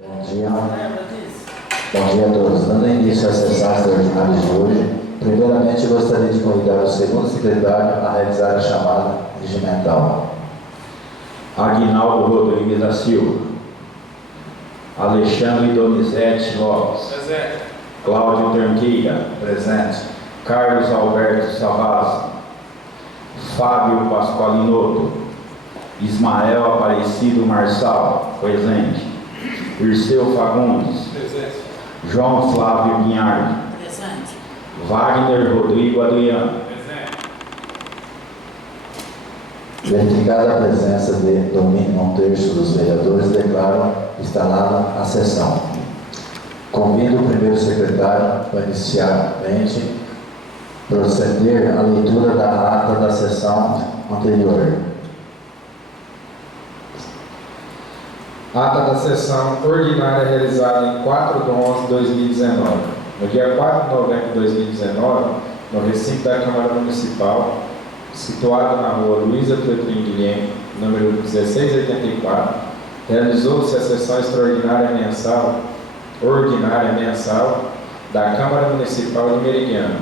Bom dia. Bom dia a todos. Dando início à sessão extraordinária de hoje, primeiramente gostaria de convidar o segundo secretário a realizar a chamada regimental. Aguinaldo Rodrigues da Silva, Alexandre Donizete Lopes, Presente. Cláudio Tranqueira, presente. Carlos Alberto Savazzi, Fábio Pasqualinotto, Ismael Aparecido Marçal, presente. Irceu Fagundes, Presente. João Flávio Guinhardi, Presente. Wagner Rodrigo Adriano. Presente. Verificada a presença de, no mínimo, um terço dos vereadores, declaro instalada a sessão. Convido o primeiro secretário para inicialmente proceder à leitura da ata da sessão anterior. Ata da sessão ordinária realizada em 4 de 11 de 2019. No dia 4 de novembro de 2019, no recinto da Câmara Municipal, situado na rua Luísa Petrin Guilhem, número 1684, realizou-se a sessão ordinária mensal da Câmara Municipal de Meridiano,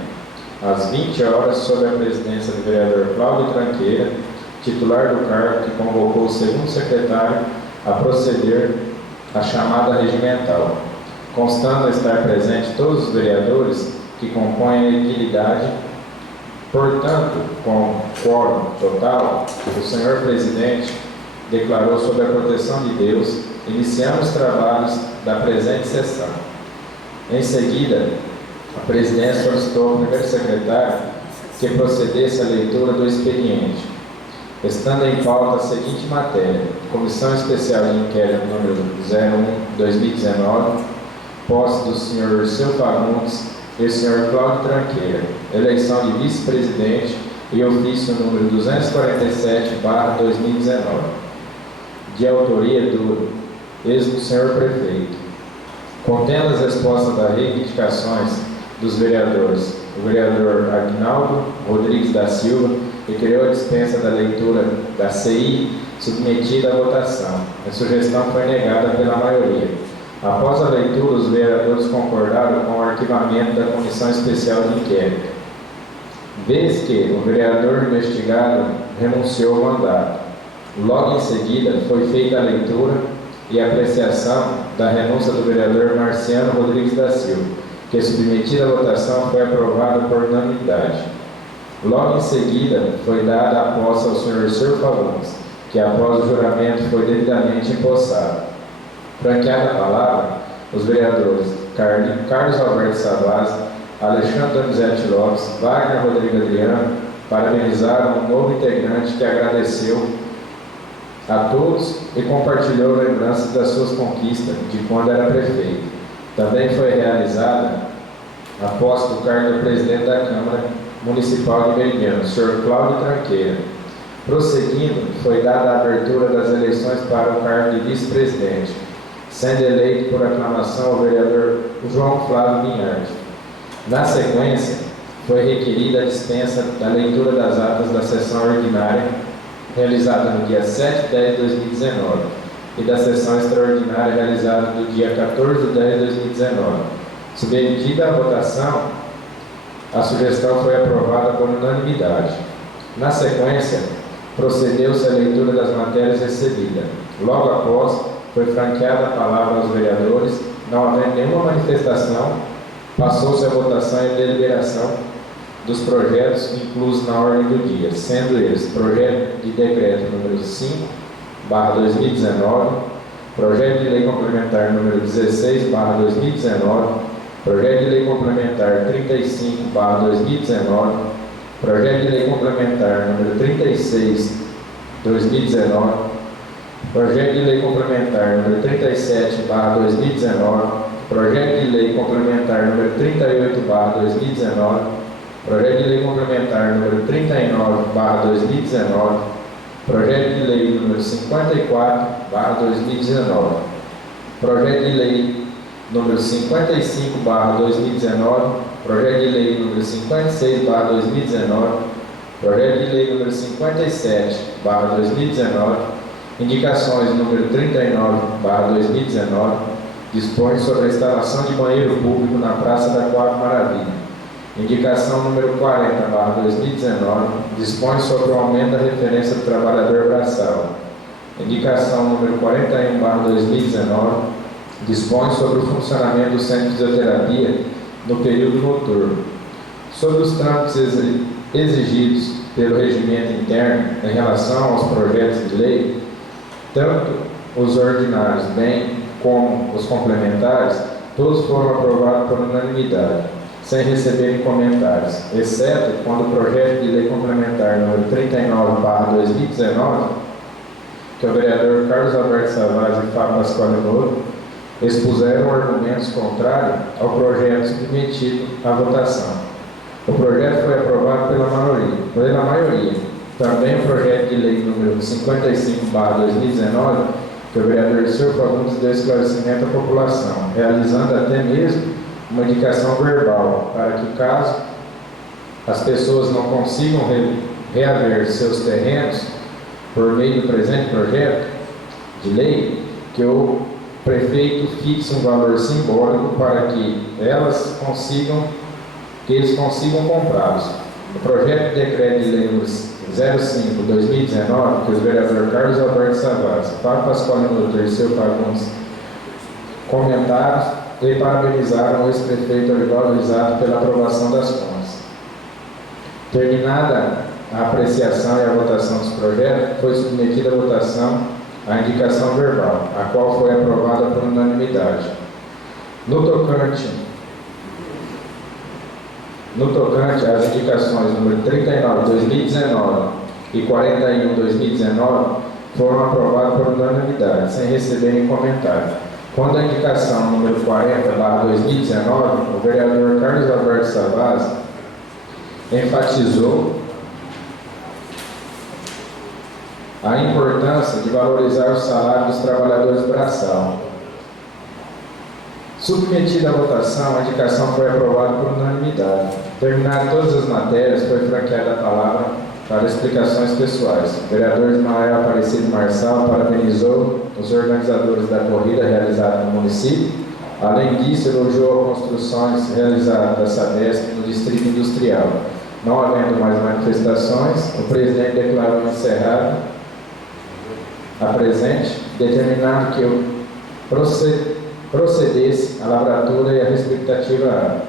às 20 horas, sob a presidência do vereador Cláudio Tranqueira, titular do cargo, que convocou o segundo secretário a proceder à chamada regimental, constando estar presente todos os vereadores que compõem a edilidade. Portanto, com quórum total, o senhor presidente declarou sob a proteção de Deus, iniciamos os trabalhos da presente sessão. Em seguida, a presidência solicitou ao primeiro secretário que procedesse à leitura do expediente, estando em pauta a seguinte matéria: Comissão Especial de Inquérito número 01/2019, posse do senhor Irceu Fagundes e senhor Cláudio Tranqueira, eleição de vice-presidente e ofício número 247/2019, de autoria do ex-senhor prefeito, contendo as respostas das reivindicações dos vereadores, o vereador Aguinaldo Rodrigues da Silva, que criou a dispensa da leitura da CI submetida à votação. A sugestão foi negada pela maioria. Após a leitura, os vereadores concordaram com o arquivamento da Comissão Especial de Inquérito, vez que o vereador investigado renunciou ao mandato. Logo em seguida, foi feita a leitura e apreciação da renúncia do vereador Marciano Rodrigues da Silva, que, submetida à votação, foi aprovada por unanimidade. Logo em seguida, foi dada a posse ao senhor Irceu Fagundes, que após o juramento foi devidamente empossado. Franqueada a palavra, os vereadores Carlos Alberto Savazzi, Alexandre Donizete Lopes, Wagner Rodrigo Adriano parabenizaram o novo integrante, que agradeceu a todos e compartilhou lembranças das suas conquistas de quando era prefeito. Também foi realizada a posse do cargo do presidente da Câmara Municipal de Meridiano, o senhor Cláudio Tranqueira. Prosseguindo, foi dada a abertura das eleições para o cargo de vice-presidente, sendo eleito por aclamação o vereador João Flávio Guinhardi. Na sequência, foi requerida a dispensa da leitura das atas da sessão ordinária realizada no dia 7 de 10 de 2019 e da sessão extraordinária realizada no dia 14 de 10 de 2019. Submetida à votação, a sugestão foi aprovada por unanimidade. Na sequência, procedeu-se à leitura das matérias recebidas. Logo após, foi franqueada a palavra aos vereadores. Não havendo nenhuma manifestação, passou-se a votação e deliberação dos projetos inclusos na ordem do dia, sendo eles: projeto de decreto número 5/2019, projeto de lei complementar número 16/2019, projeto de lei complementar 35/2019, projeto de lei complementar número 36/2019, projeto de lei complementar número 37/2019, projeto de lei complementar número 38/2019, projeto de lei complementar número 39/2019, projeto de lei número 54/2019, projeto de lei número 55/2019, projeto de lei número 56/2019, projeto de lei número 57/2019, indicações número 39/2019, dispõe sobre a instalação de banheiro público na Praça da Quatro Maravilhas. Indicação número 40/2019, dispõe sobre o aumento da referência do trabalhador braçal. Indicação número 41/2019, dispõe sobre o funcionamento do centro de fisioterapia no período noturno. Sobre os trâmites exigidos pelo regimento interno em relação aos projetos de lei, tanto os ordinários bem como os complementares, todos foram aprovados por unanimidade, sem receberem comentários, exceto quando o projeto de lei complementar número 39/2019, que o vereador Carlos Alberto Savaz e Fábio Pasqualinoto expuseram argumentos contrários ao projeto submetido à votação. O projeto foi aprovado pela maioria. Também o projeto de lei número 55/2019, que o vereador Sr. Fagundes deu esclarecimento à população, realizando até mesmo uma indicação verbal, para que, caso as pessoas não consigam reaver seus terrenos por meio do presente projeto de lei, que o prefeito fixe um valor simbólico para que eles consigam comprá-los. O projeto de decreto de lei número 05/2019, que os vereadores Carlos Alberto Savaz, Fábio Pasqualinoto e Sr. Fagundes comentaram e parabenizaram o ex-prefeito Olivaldo Risato pela aprovação das contas. Terminada a apreciação e a votação dos projetos, foi submetida à votação a indicação verbal, a qual foi aprovada por unanimidade. No tocante às indicações número 39/2019 e 41/2019, foram aprovadas por unanimidade, sem receberem comentário. Quando a indicação número 40/2019, o vereador Carlos Alberto Savaz enfatizou a importância de valorizar o salário dos trabalhadores braçal. Submetida à votação, a indicação foi aprovada por unanimidade. Terminadas todas as matérias, foi franqueada a palavra para explicações pessoais. O vereador Ismael Aparecido Marçal parabenizou os organizadores da corrida realizada no município. Além disso, elogiou as construções realizadas da Sabesp no Distrito Industrial. Não havendo mais manifestações, o presidente declarou encerrado a presente, determinando que eu procedesse à lavratura e à respectiva área,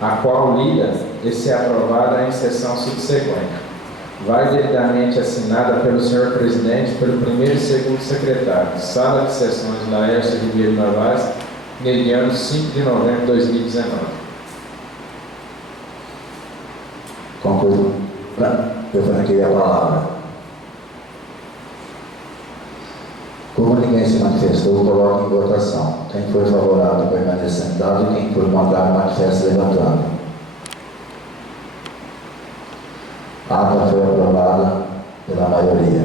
a qual lida e se aprovada em sessão subsequente. Vai devidamente assinada pelo senhor presidente, pelo primeiro e segundo secretário, Sala de Sessões Laércio Ribeiro Navaz, mediano 5 de novembro de 2019. Concluído. Eu franqueei a palavra. Como ninguém se manifestou, coloque em votação. Quem for favorável permaneça sentado e quem for contrário manifeste levantando. A ata foi aprovada pela maioria.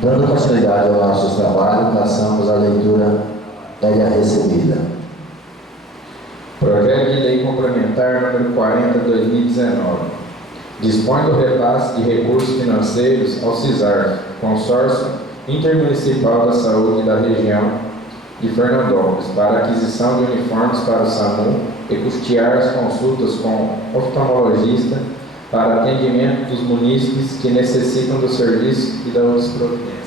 Dando continuidade ao nosso trabalho, passamos à leitura média recebida. Projeto de Lei Complementar número 40/2019. Dispõe do repasse de recursos financeiros ao CISAR, Consórcio Intermunicipal da Saúde da Região de Fernandópolis, para aquisição de uniformes para o SAMU e custear as consultas com oftalmologista para atendimento dos munícipes que necessitam do serviço e da outras providências.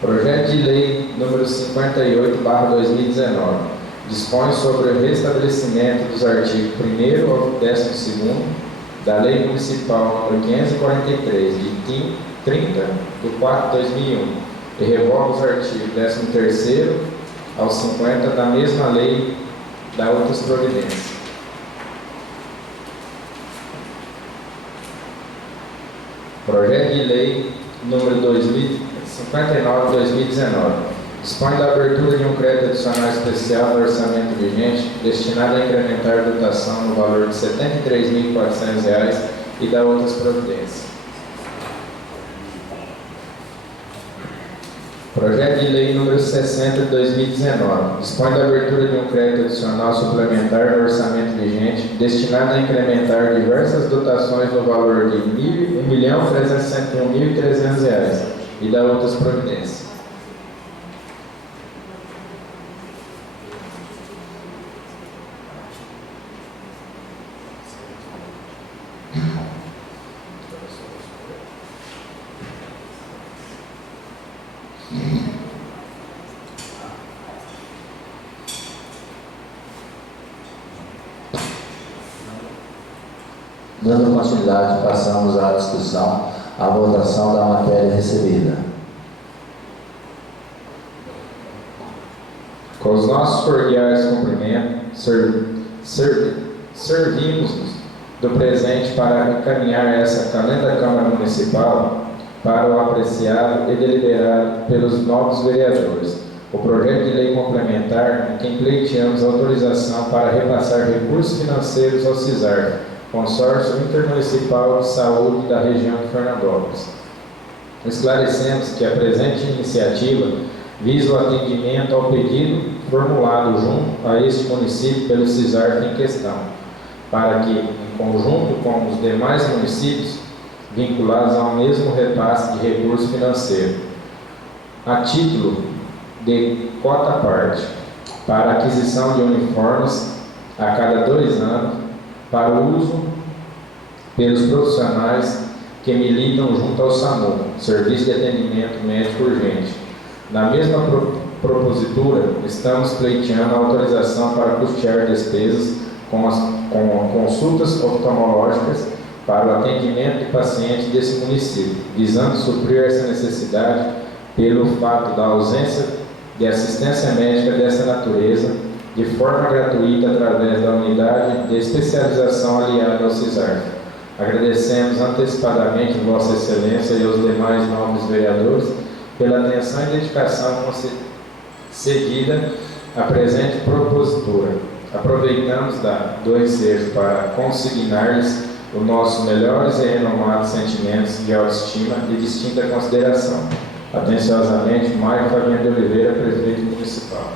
Projeto de Lei número 58/2019 dispõe sobre o restabelecimento dos artigos 1º ao 12º da Lei Municipal número 543, de 30/4/2001, e revoga os artigos 13º ao 50 da mesma lei da outras providências. Projeto de Lei número 59/2019 dispõe da abertura de um crédito adicional especial do orçamento vigente destinado a incrementar a dotação no valor de R$ 73.400 e da outras providências. Projeto de Lei número 60 de 2019 dispõe da abertura de um crédito adicional suplementar no orçamento vigente destinado a incrementar diversas dotações no valor de R$ 1.361.300 e da outras providências. Dando continuidade, passamos à discussão, à votação da matéria recebida. Com os nossos cordiais cumprimentos, servimos-nos do presente para encaminhar essa calenda Câmara Municipal para o apreciado e deliberado pelos novos vereadores. O projeto de lei complementar em que pleiteamos autorização para repassar recursos financeiros ao CISAR, Consórcio Intermunicipal de Saúde da região de Fernandópolis. Esclarecemos que a presente iniciativa visa o atendimento ao pedido formulado junto a este município pelo CISAR em questão, para que, em conjunto com os demais municípios vinculados ao mesmo repasse de recurso financeiro, a título de cota parte, para aquisição de uniformes a cada 2 anos, para o uso pelos profissionais que militam junto ao SAMU, Serviço de Atendimento Médico Urgente. Na mesma propositura, estamos pleiteando a autorização para custear despesas com consultas oftalmológicas para o atendimento de pacientes desse município, visando suprir essa necessidade pelo fato da ausência de assistência médica dessa natureza de forma gratuita através da unidade de especialização aliada ao CISAR. Agradecemos antecipadamente Vossa Excelência e aos demais nobres vereadores pela atenção e dedicação concedida à presente propositura. Aproveitamos do ensejo para consignar-lhes os nossos melhores e renomados sentimentos de autoestima e distinta consideração. Atenciosamente, Maio Fabiano de Oliveira, Prefeito Municipal.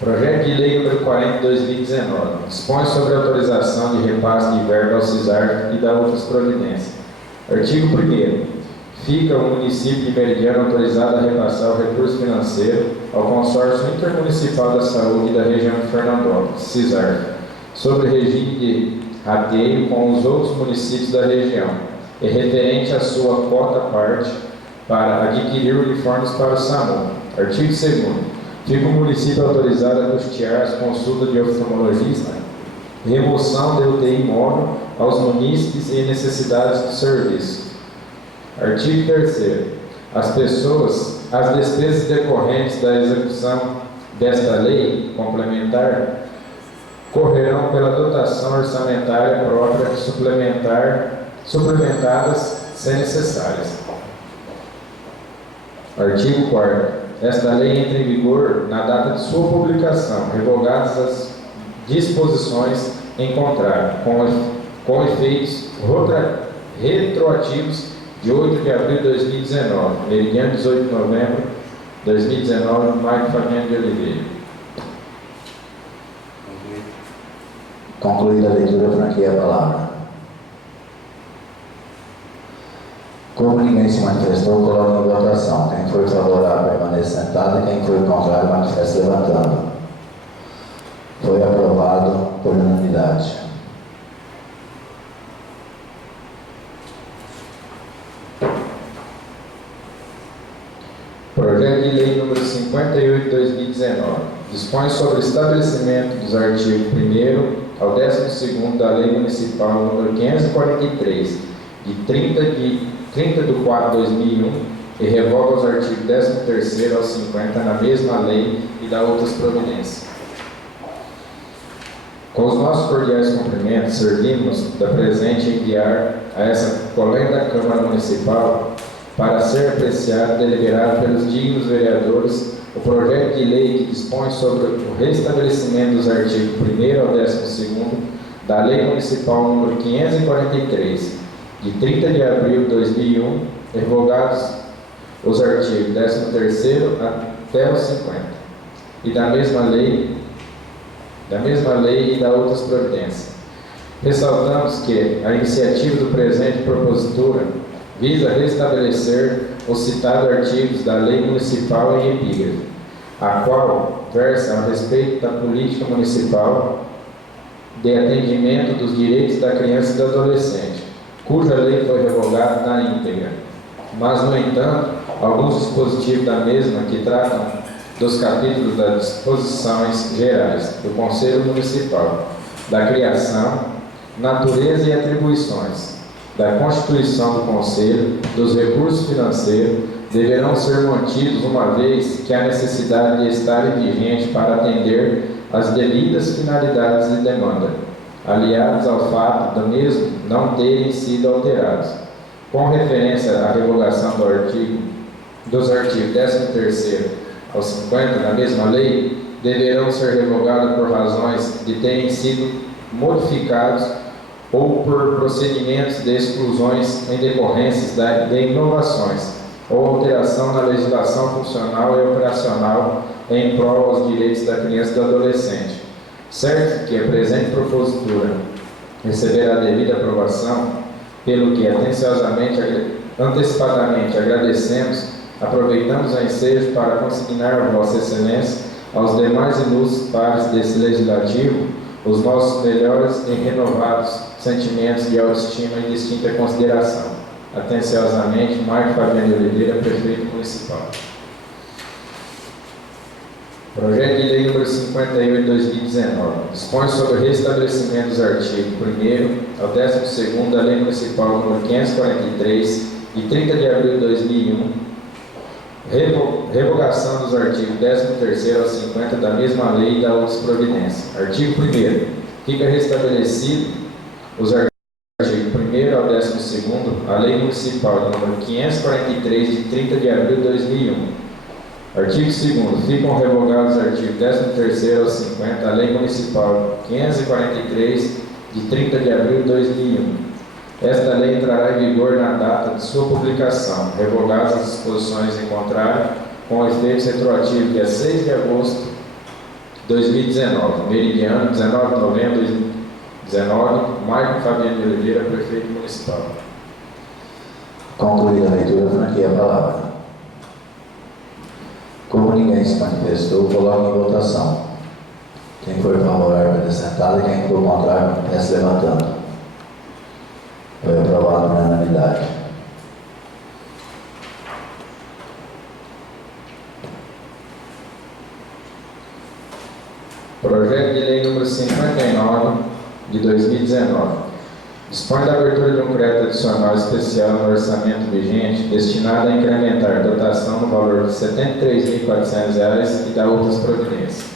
Projeto de Lei número 40 de 2019 dispõe sobre a autorização de repasse de verba ao CISAR e da outras providências. Artigo 1º. Fica o município de Meridiano autorizado a repassar o recurso financeiro ao Consórcio Intermunicipal da Saúde da região de Fernandópolis, CISAR, sobre regime de rateio com os outros municípios da região, e referente à sua cota parte para adquirir uniformes para o SAMU. Artigo 2º. Fica o município autorizado a custear as consultas de oftalmologista, remoção de UTI móvel aos munícipes e necessidades do serviço. Artigo 3º. As despesas decorrentes da execução desta lei complementar correrão pela dotação orçamentária própria suplementadas se necessárias. Artigo 4º. Esta lei entra em vigor na data de sua publicação, revogadas as disposições em contrário, com efeitos retroativos de 8 de abril de 2019, meridiano 18 de novembro de 2019, Marco Fabiano de Oliveira. Concluída a leitura, franqueia a palavra. Como ninguém se manifestou, coloque em votação. Quem for favorável permaneça sentado e quem for contrário manifeste levantando. Foi aprovado por unanimidade. Projeto de Lei número 58 de 2019 dispõe sobre o estabelecimento dos artigos 1º ao 12º da Lei Municipal número 543, de 30 de 4 de 2001, e revoga os artigos 13º ao 50 na mesma lei e dá outras providências. Com os nossos cordiais cumprimentos, servimos da presente enviar a essa colenda Câmara Municipal para ser apreciado e deliberado pelos dignos vereadores o projeto de lei que dispõe sobre o restabelecimento dos artigos 1º ao 12º da Lei Municipal número 543, de 30 de abril de 2001, revogados os artigos 13º até o 50, e da mesma lei e da outras providências. Ressaltamos que a iniciativa do presente propositura visa restabelecer os citados artigos da Lei Municipal em epígrafe, a qual versa a respeito da política municipal de atendimento dos direitos da criança e do adolescente, cuja lei foi revogada na íntegra. Mas, no entanto, alguns dispositivos da mesma que tratam dos capítulos das disposições gerais do Conselho Municipal, da criação, natureza e atribuições, da Constituição do Conselho, dos recursos financeiros, deverão ser mantidos uma vez que há necessidade de estarem vigentes para atender às devidas finalidades de demanda, aliados ao fato do mesmo não terem sido alterados. Com referência à revogação dos artigos 13º ao 50 da mesma lei, deverão ser revogados por razões de terem sido modificados ou por procedimentos de exclusões em decorrências de inovações ou alteração na legislação funcional e operacional em prol aos direitos da criança e do adolescente. Certo que a presente propositura receberá a devida aprovação, pelo que antecipadamente agradecemos, aproveitamos o ensejo para consignar a Vossa Excelência, aos demais ilustres pares desse legislativo, os nossos melhores e renovados sentimentos de autoestima e distinta consideração. Atenciosamente, Marco Fabiano de Oliveira, Prefeito Municipal. Projeto de Lei número 58 de 2019 dispõe sobre o restabelecimento dos artigos 1º ao 12º da Lei Municipal número 543, de 30 de abril de 2001, revogação dos artigos 13º ao 50 da mesma lei e da outras providências. Artigo 1º. Fica restabelecido os artigos 1º ao 12º, a Lei Municipal número 543, de 30 de abril de 2001. Artigo 2º. Ficam revogados os artigos 13º ao 50, a Lei Municipal 543, de 30 de abril de 2001. Esta lei entrará em vigor na data de sua publicação, revogadas as disposições em contrário, com efeitos retroativos dia 6 de agosto de 2019, meridiano 19 de novembro de 2019, Marco Fabiano de Oliveira, Prefeito Municipal. Concluída a leitura, franqueia a palavra. Como ninguém se manifestou, coloque em votação. Quem for favorável, permaneça sentado, e quem for contrário, permaneça levantando. Foi aprovado na unanimidade. Projeto de Lei número 59 de 2019 dispõe da abertura de um crédito adicional especial no orçamento vigente destinado a incrementar a dotação no valor de R$ 73.400 e da outras providências.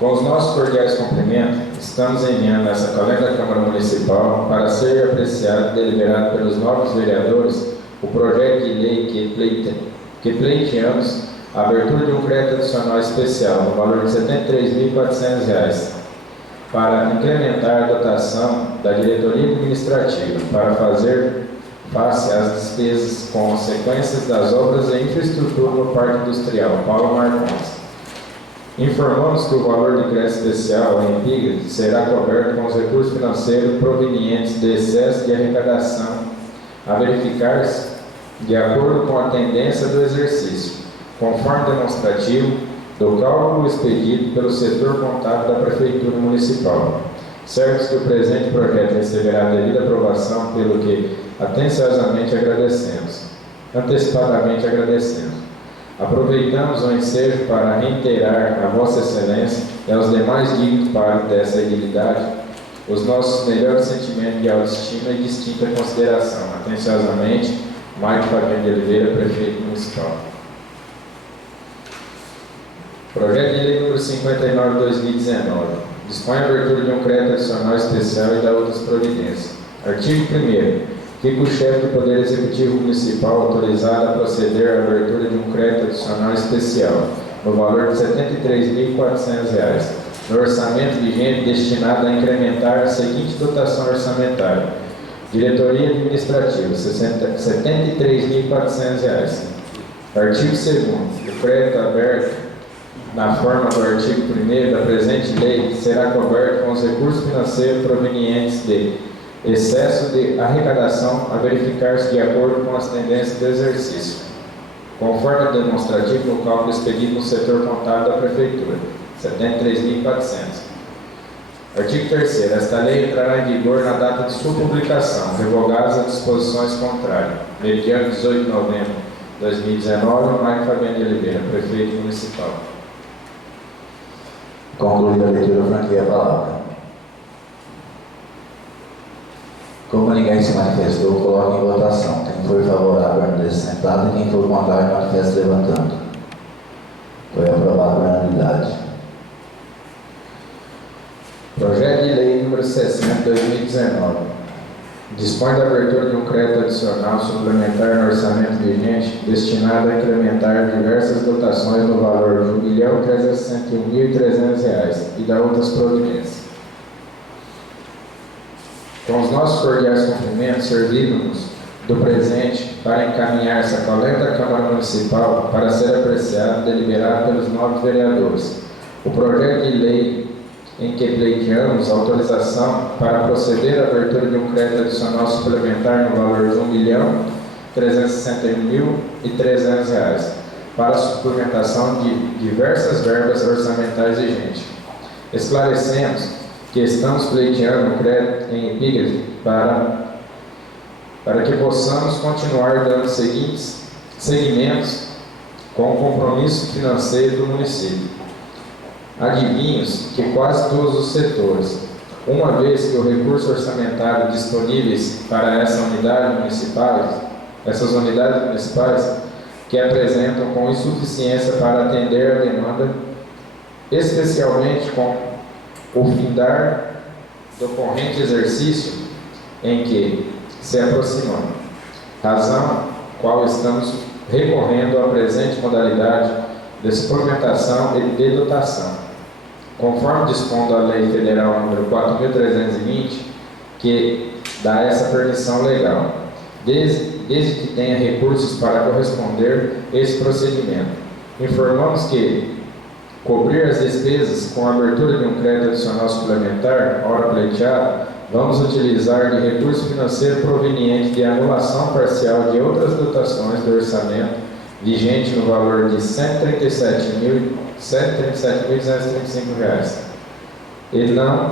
Com os nossos cordiais cumprimentos, estamos enviando essa colega da Câmara Municipal para ser apreciado e deliberado pelos novos vereadores o projeto de lei que pleiteamos a abertura de um crédito adicional especial no valor de R$ 73.400 para incrementar a dotação da diretoria administrativa para fazer face às despesas com consequências das obras e infraestrutura no Parque Industrial Paulo Martins. Informamos que o valor de crédito especial em epígrafe será coberto com os recursos financeiros provenientes do excesso de arrecadação a verificar-se de acordo com a tendência do exercício, conforme demonstrativo do cálculo expedido pelo setor contábil da Prefeitura Municipal. Certo que o presente projeto receberá a devida aprovação, pelo que atenciosamente agradecemos. Antecipadamente agradecemos. Aproveitamos o ensejo para reiterar a Vossa Excelência e aos demais dignos pares dessa edilidade os nossos melhores sentimentos de autoestima e distinta consideração. Atenciosamente, Marco Fabiano de Oliveira, Prefeito Municipal. Projeto de Lei número 59 de 2019 dispõe a abertura de um crédito adicional especial e da outras providências. Artigo 1º. Fica o chefe do Poder Executivo Municipal autorizado a proceder à abertura de um crédito adicional especial, no valor de R$ 73.400, no orçamento vigente destinado a incrementar a seguinte dotação orçamentária: Diretoria Administrativa, R$ 73.400. Artigo 2º. O crédito aberto na forma do artigo 1º da presente lei será coberto com os recursos financeiros provenientes de excesso de arrecadação a verificar-se de acordo com as tendências do exercício, conforme demonstrativo no cálculo expedido no setor contábil da Prefeitura, R$ 73.400. Artigo 3º. Esta lei entrará em vigor na data de sua publicação, revogadas as disposições contrárias, mediante 18 de novembro de 2019, Mário Fabiano de Oliveira, Prefeito Municipal. Concluída a leitura, franqueia a palavra. Como ninguém se manifestou, coloque em votação. Quem for favorável, permaneça sentado, e quem for contrário, manifeste levantando. Foi aprovado por unanimidade. Projeto de Lei número 60, 2019. Dispõe da abertura de um crédito adicional suplementar no orçamento vigente destinado a incrementar diversas dotações no valor de R$ 1.361.300 e da outras providências. Com os nossos cordiais cumprimentos, servimos-nos do presente para encaminhar sacoleta da Câmara Municipal para ser apreciado e deliberado pelos 9 vereadores. O projeto de lei em que pleiteamos autorização para proceder à abertura de um crédito adicional suplementar no valor de R$ 1.361.300 para a suplementação de diversas verbas orçamentais vigentes. Esclarecemos que estamos pleiteando o crédito em epígrafe para que possamos continuar dando seguimentos com o compromisso financeiro do município. Adivinhos que quase todos os setores, uma vez que o recurso orçamentário disponíveis para essas unidades municipais que apresentam com insuficiência para atender a demanda, especialmente com o findar do corrente exercício em que se aproximamos, razão qual estamos recorrendo à presente modalidade de suplementação e de dotação, conforme dispondo a Lei Federal número 4.320, que dá essa permissão legal, desde que tenha recursos para corresponder esse procedimento. Informamos que cobrir as despesas com a abertura de um crédito adicional suplementar, ora pleiteado, vamos utilizar de recurso financeiro proveniente de anulação parcial de outras dotações do orçamento vigente no valor de R$ 137.235 e não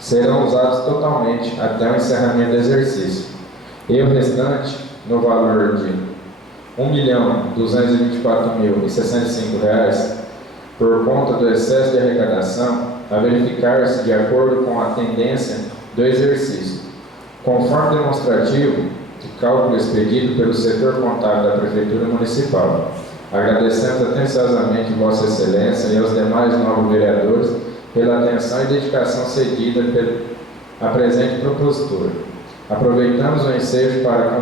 serão usados totalmente até o encerramento do exercício, e o restante no valor de R$ 1.224.065 por conta do excesso de arrecadação a verificar-se de acordo com a tendência do exercício, conforme demonstrativo de cálculo expedido pelo setor contábil da Prefeitura Municipal. Agradecemos atenciosamente Vossa Excelência e aos demais novos vereadores pela atenção e dedicação cedida à presente propositura. Aproveitamos o ensejo para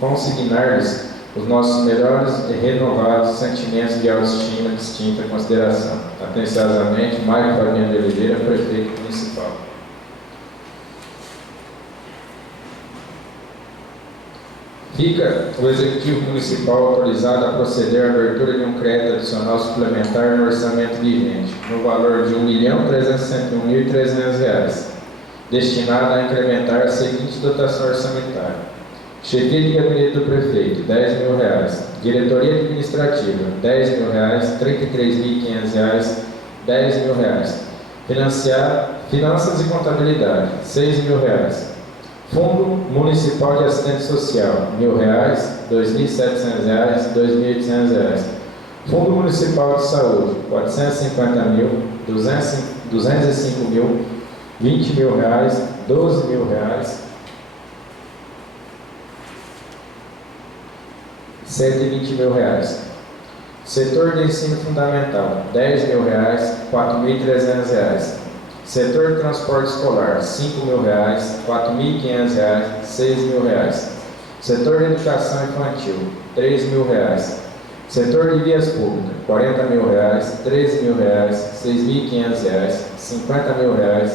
consignar-lhes os nossos melhores e renovados sentimentos de autoestima e distinta consideração. Atenciosamente, Mário Fabiano de Oliveira, Prefeito Municipal. Fica o Executivo Municipal autorizado a proceder à abertura de um crédito adicional suplementar no orçamento vigente, no valor de R$ 1.361.300, destinado a incrementar a seguinte dotação orçamentária: Chefia de Gabinete do Prefeito, R$ 10.000. Diretoria Administrativa, R$ 10.000. R$ 33.500, R$ 10.000. Finanças e Contabilidade, R$ 6.000. Fundo Municipal de Assistência Social, R$ 1.000, R$ 2.700, R$ 2.800. Fundo Municipal de Saúde, R$ 450.000, R$ 205.000, R$ 20.000, R$ 12.000. R$ 120.000. Setor de Ensino Fundamental, R$ 10.000, R$ 4.300. Setor de Transporte Escolar, R$ 5.000, R$ 4.500, R$ 6.000. Setor de Educação Infantil, R$ 3.000. Setor de vias públicas, R$ 40 mil, R$ 13 mil, R$ 6.500, R$ 50 mil, R$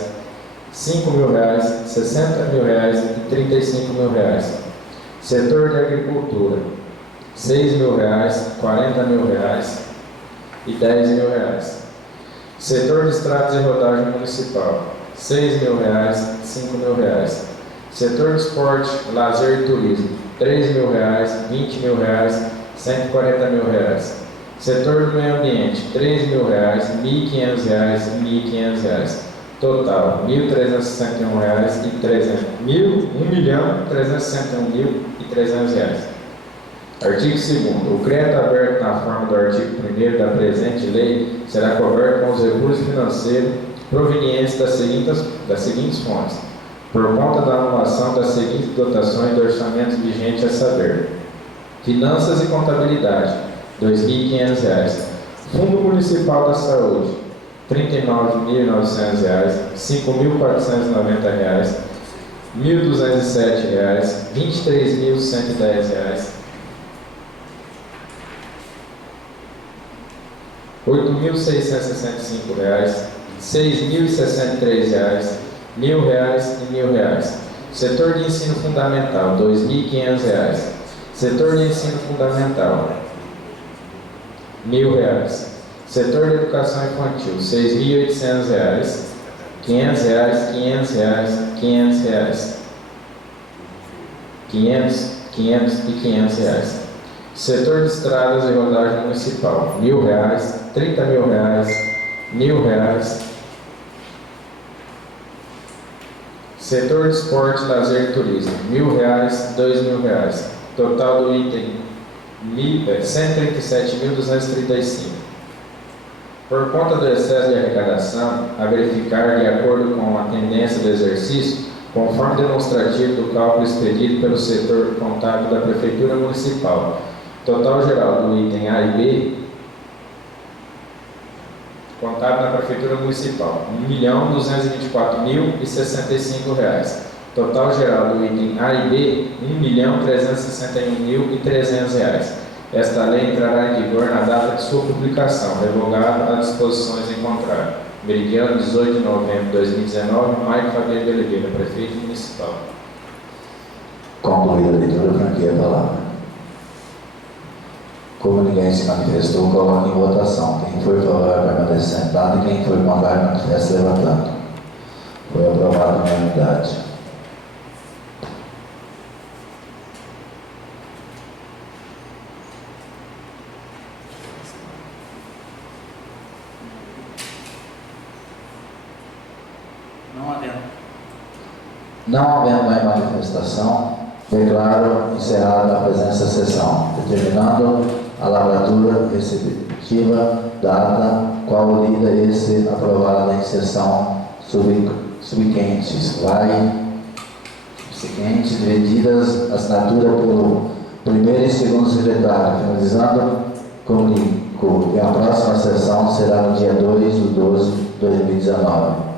5 mil, R$ 60 mil e R$ 35 mil. Setor de agricultura, R$ 6 mil, R$ 40 mil e R$ 10 mil. Setor de estradas e rodagem municipal, R$ 6 mil, R$ 5 mil. Setor de esporte, lazer e turismo, R$ 3 mil, R$ 20 mil, R$ 140 mil. Setor do meio ambiente, R$ 3 mil, R$ 1.500 e R$ 1.500. Total, R$ 1.361,300. R$ 1.361.300. Artigo 2º. O crédito aberto na forma do artigo 1º da presente lei será coberto com os recursos financeiros provenientes das seguintes fontes, por conta da anulação das seguintes dotações de orçamentos vigentes, a saber: Finanças e Contabilidade, R$ 2.500. Fundo Municipal da Saúde, R$ 39.900, R$ 5.490, R$ 1.207, R$ 23.110, R$ 8.665, R$ 6.063, R$ 1.000 e R$ 1.000. Setor de ensino fundamental, R$ 2.500. Setor de ensino fundamental, R$ 1.000. Setor de educação infantil, R$ 6.800, R$ 500, R$ 500, R$ 500, R$ 500. Setor de estradas e rodagem municipal, R$ 1.000, R$ 30 mil, R$ 1.000. Setor de esporte, lazer e turismo, R$ 1.000, R$ 2.000. Total do item, R$ 137.235. Por conta do excesso de arrecadação, a verificar de acordo com a tendência do exercício, conforme demonstrativo do cálculo expedido pelo setor contábil da Prefeitura Municipal. Total geral do item A e B, contábil da Prefeitura Municipal, R$ 1.224.065. Total geral do item A e B, R$ 1.361.300. Esta lei entrará em vigor na data de sua publicação, revogada as disposições em contrário. Meridiano, 18 de novembro de 2019, Maio Fabiano de Oliveira, Prefeito Municipal. Concluída a leitura, franqueia a palavra. Como ninguém se manifestou, coloque em votação. Quem for favorável permanece sentado e quem for contrário manifeste levantando. Foi aprovado em unanimidade. Não havendo mais manifestação, declaro encerrada a presença da sessão, determinando a lavratura receptiva data, qual lida esse aprovada em sessão subsequentes. Seguinte, divididas assinatura pelo primeiro e segundo secretário, finalizando, comunico que a próxima sessão será no dia 2 de 12 de 2019.